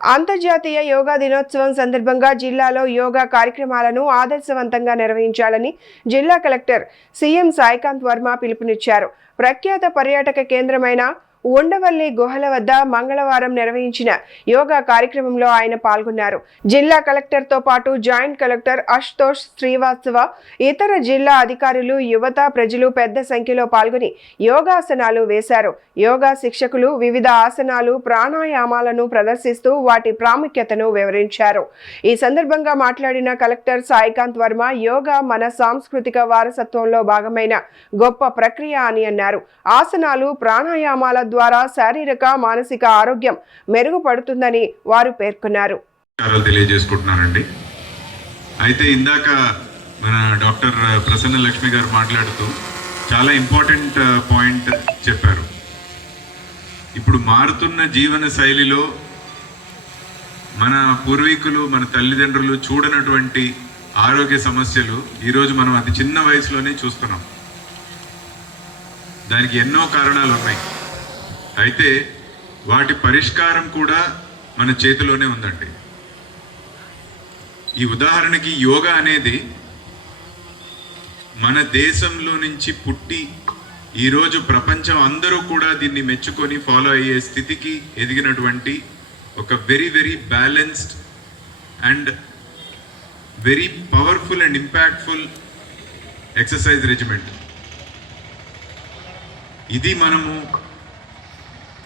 అంతర్జాతీయ యోగా దినోత్సవం సందర్భంగా జిల్లాలో యోగా కార్యక్రమాలను ఆదర్శవంతంగా నిర్వహించాలని జిల్లా కలెక్టర్ సీఎం సాయికాంత్ వర్మ పిలుపునిచ్చారు. ప్రఖ్యాత పర్యాటక కేంద్రమైన ఉండవల్లి గుహల వద్ద మంగళవారం నిర్వహించిన యోగా కార్యక్రమంలో ఆయన పాల్గొన్నారు. జిల్లా కలెక్టర్తో పాటు జాయింట్ కలెక్టర్ అశుతోష్ శ్రీవాస్తవ, ఇతర జిల్లా అధికారులు, యువత, ప్రజలు పెద్ద సంఖ్యలో పాల్గొని యోగాసనాలు వేశారు. యోగా శిక్షకులు వివిధ ఆసనాలు, ప్రాణాయామాలను ప్రదర్శిస్తూ వాటి ప్రాముఖ్యతను వివరించారు. ఈ సందర్భంగా మాట్లాడిన కలెక్టర్ సాయికాంత్ వర్మ, యోగా మన సాంస్కృతిక వారసత్వంలో భాగమైన గొప్ప ప్రక్రియ అని అన్నారు. ఆసనాలు, ప్రాణాయామాల ద్వారా శారీరక, మానసిక ఆరోగ్యం మెరుగుపడుతుందని వారు పేర్కొన్నారు. తెలియజేసుకుంటున్నానండి. అయితే ఇందాక మన డాక్టర్ ప్రసన్న లక్ష్మి గారు మాట్లాడుతూ చాలా ఇంపార్టెంట్ పాయింట్ చెప్పారు. ఇప్పుడు మారుతున్న జీవన శైలిలో మన పూర్వీకులు, మన తల్లిదండ్రులు చూడనటువంటి ఆరోగ్య సమస్యలు ఈరోజు మనం అతి చిన్న వయసులోనే చూస్తున్నాం. దానికి ఎన్నో కారణాలు ఉన్నాయి. అయితే వాటి పరిష్కారం కూడా మన చేతిలోనే ఉందండి. ఈ ఉదాహరణకి యోగా అనేది మన దేశంలో నుంచి పుట్టి ఈరోజు ప్రపంచం అందరూ కూడా దీన్ని మెచ్చుకొని ఫాలో అయ్యే స్థితికి ఎదిగినటువంటి ఒక very very balanced and very powerful and impactful exercise regiment. ఇది మనము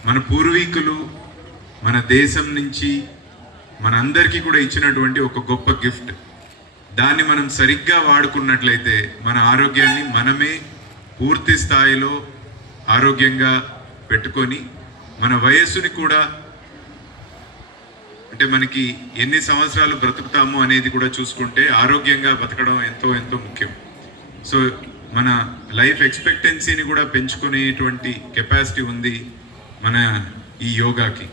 మన పూర్వీకులు మన దేశం నుంచి మనందరికీ కూడా ఇచ్చినటువంటి ఒక గొప్ప గిఫ్ట్. దాన్ని మనం సరిగ్గా వాడుకున్నట్లయితే మన ఆరోగ్యాన్ని మనమే పూర్తి స్థాయిలో ఆరోగ్యంగా పెట్టుకొని మన వయస్సుని కూడా, అంటే మనకి ఎన్ని సంవత్సరాలు బ్రతుకుతాము అనేది కూడా చూసుకుంటే ఆరోగ్యంగా బతకడం ఎంతో ఎంతో ముఖ్యం. సో మన లైఫ్ ఎక్స్పెక్టెన్సీని కూడా పెంచుకునేటువంటి కెపాసిటీ ఉంది మన ఈ యోగాకి.